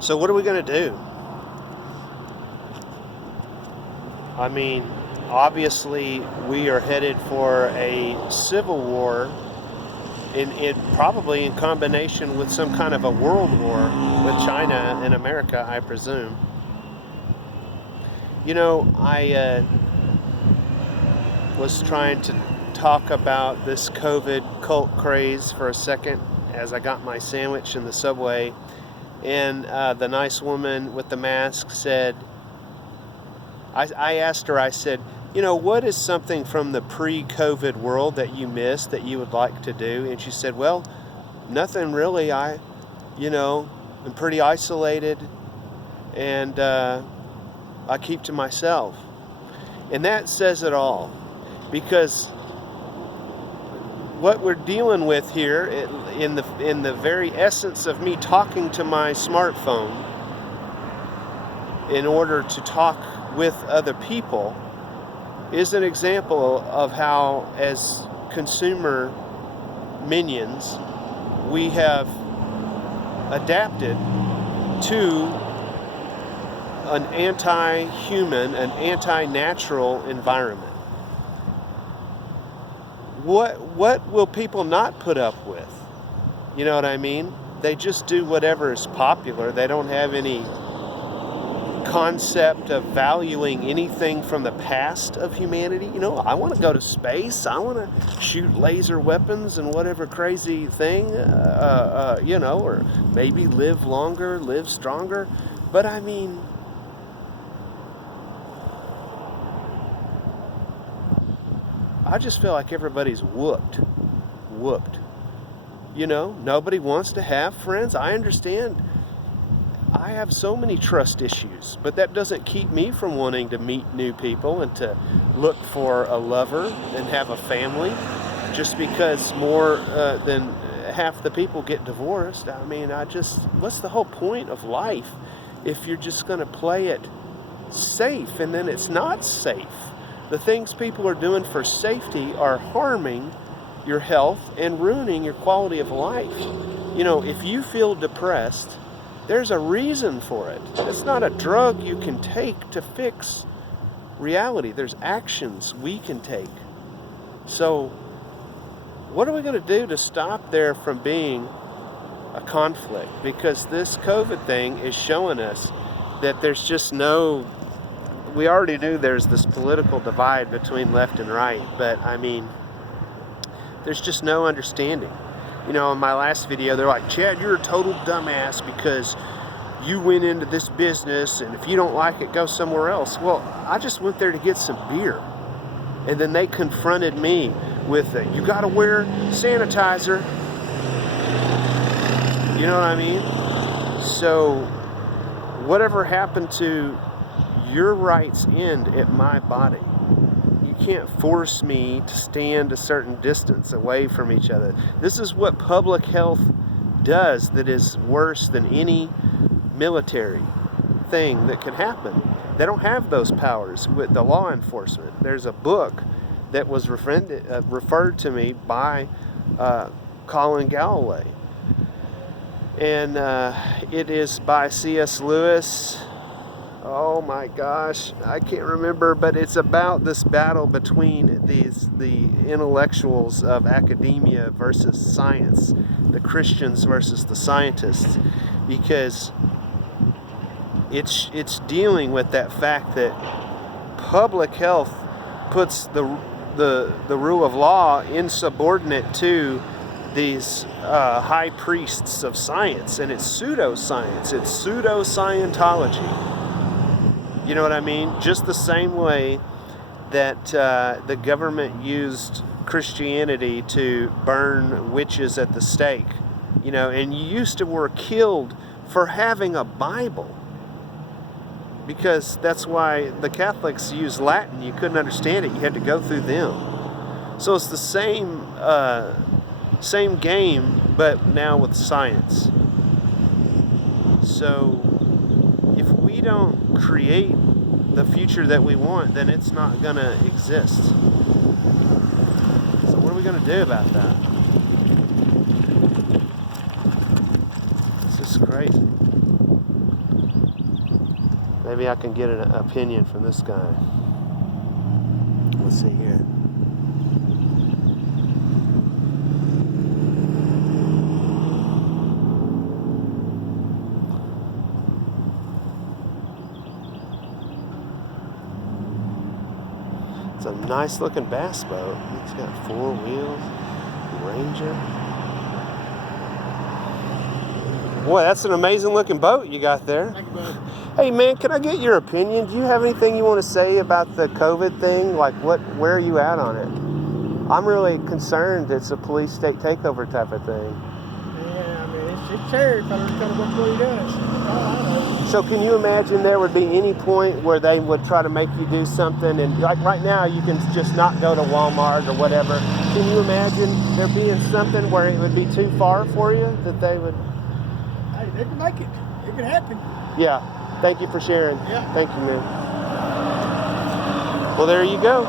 So what are we going to do? I mean, obviously we are headed for a civil war, in probably in combination with some kind of a world war with China and America, I presume. You know, I was trying to talk about this COVID cult craze for a second as I got my sandwich in the subway, and the nice woman with the mask said, I asked her, I said, you know, what is something from the pre-COVID world that you miss that you would like to do? And she said, well, nothing really. I'm pretty isolated, and I keep to myself. And that says it all, because what we're dealing with here in the very essence of me talking to my smartphone in order to talk with other people is an example of how, as consumer minions, we have adapted to an anti-human, an anti-natural environment. What will people not put up with? You know what I mean? They just do whatever is popular. They don't have any concept of valuing anything from the past of humanity. You know, I want to go to space. I want to shoot laser weapons and whatever crazy thing, or maybe live longer, live stronger. But I mean, I just feel like everybody's whooped. You know, nobody wants to have friends. I understand. I have so many trust issues, but that doesn't keep me from wanting to meet new people and to look for a lover and have a family. Just because more than half the people get divorced, I mean, what's the whole point of life if you're just going to play it safe and then it's not safe? The things people are doing for safety are harming your health and ruining your quality of life. You know, if you feel depressed, there's a reason for it. It's not a drug you can take to fix reality. There's actions we can take. So, what are we going to do to stop there from being a conflict? Because this COVID thing is showing us that there's just we already knew there's this political divide between left and right, but I mean, there's just no understanding. You know, in my last video, they're like, Chad, you're a total dumbass because you went into this business, and if you don't like it, go somewhere else. Well, I just went there to get some beer. And then they confronted me with, you got to wear sanitizer. You know what I mean? So, whatever happened to your rights end at my body. You can't force me to stand a certain distance away from each other. This is what public health does that is worse than any military thing that could happen. They don't have those powers with the law enforcement. There's a book that was referred to me by Colin Galloway. And it is by C.S. Lewis. Oh my gosh, I can't remember, but it's about this battle between the intellectuals of academia versus science, the Christians versus the scientists, because it's dealing with that fact that public health puts the rule of law insubordinate to these high priests of science, and it's pseudoscience, it's pseudo-Scientology. You know what I mean? Just the same way that the government used Christianity to burn witches at the stake. You know, and you used to were killed for having a Bible. Because that's why the Catholics used Latin. You couldn't understand it. You had to go through them. So it's the same game, but now with science. So if we don't create the future that we want, then it's not going to exist. So what are we going to do about that? It's just crazy. Maybe I can get an opinion from this guy. Let's see here. It's a nice looking bass boat. It's got 4 wheels, Ranger. Boy, that's an amazing looking boat you got there. Thank you, bud. Hey man, can I get your opinion? Do you have anything you want to say about the COVID thing? Like where are you at on it? I'm really concerned it's a police state takeover type of thing. Yeah, I mean, it's scary. Fellas kind of what he does. I know. So can you imagine there would be any point where they would try to make you do something, and like right now you can just not go to Walmart or whatever. Can you imagine there being something where it would be too far for you that they would? Hey, they can make it. It can happen. Yeah. Thank you for sharing. Yeah. Thank you, man. Well, there you go.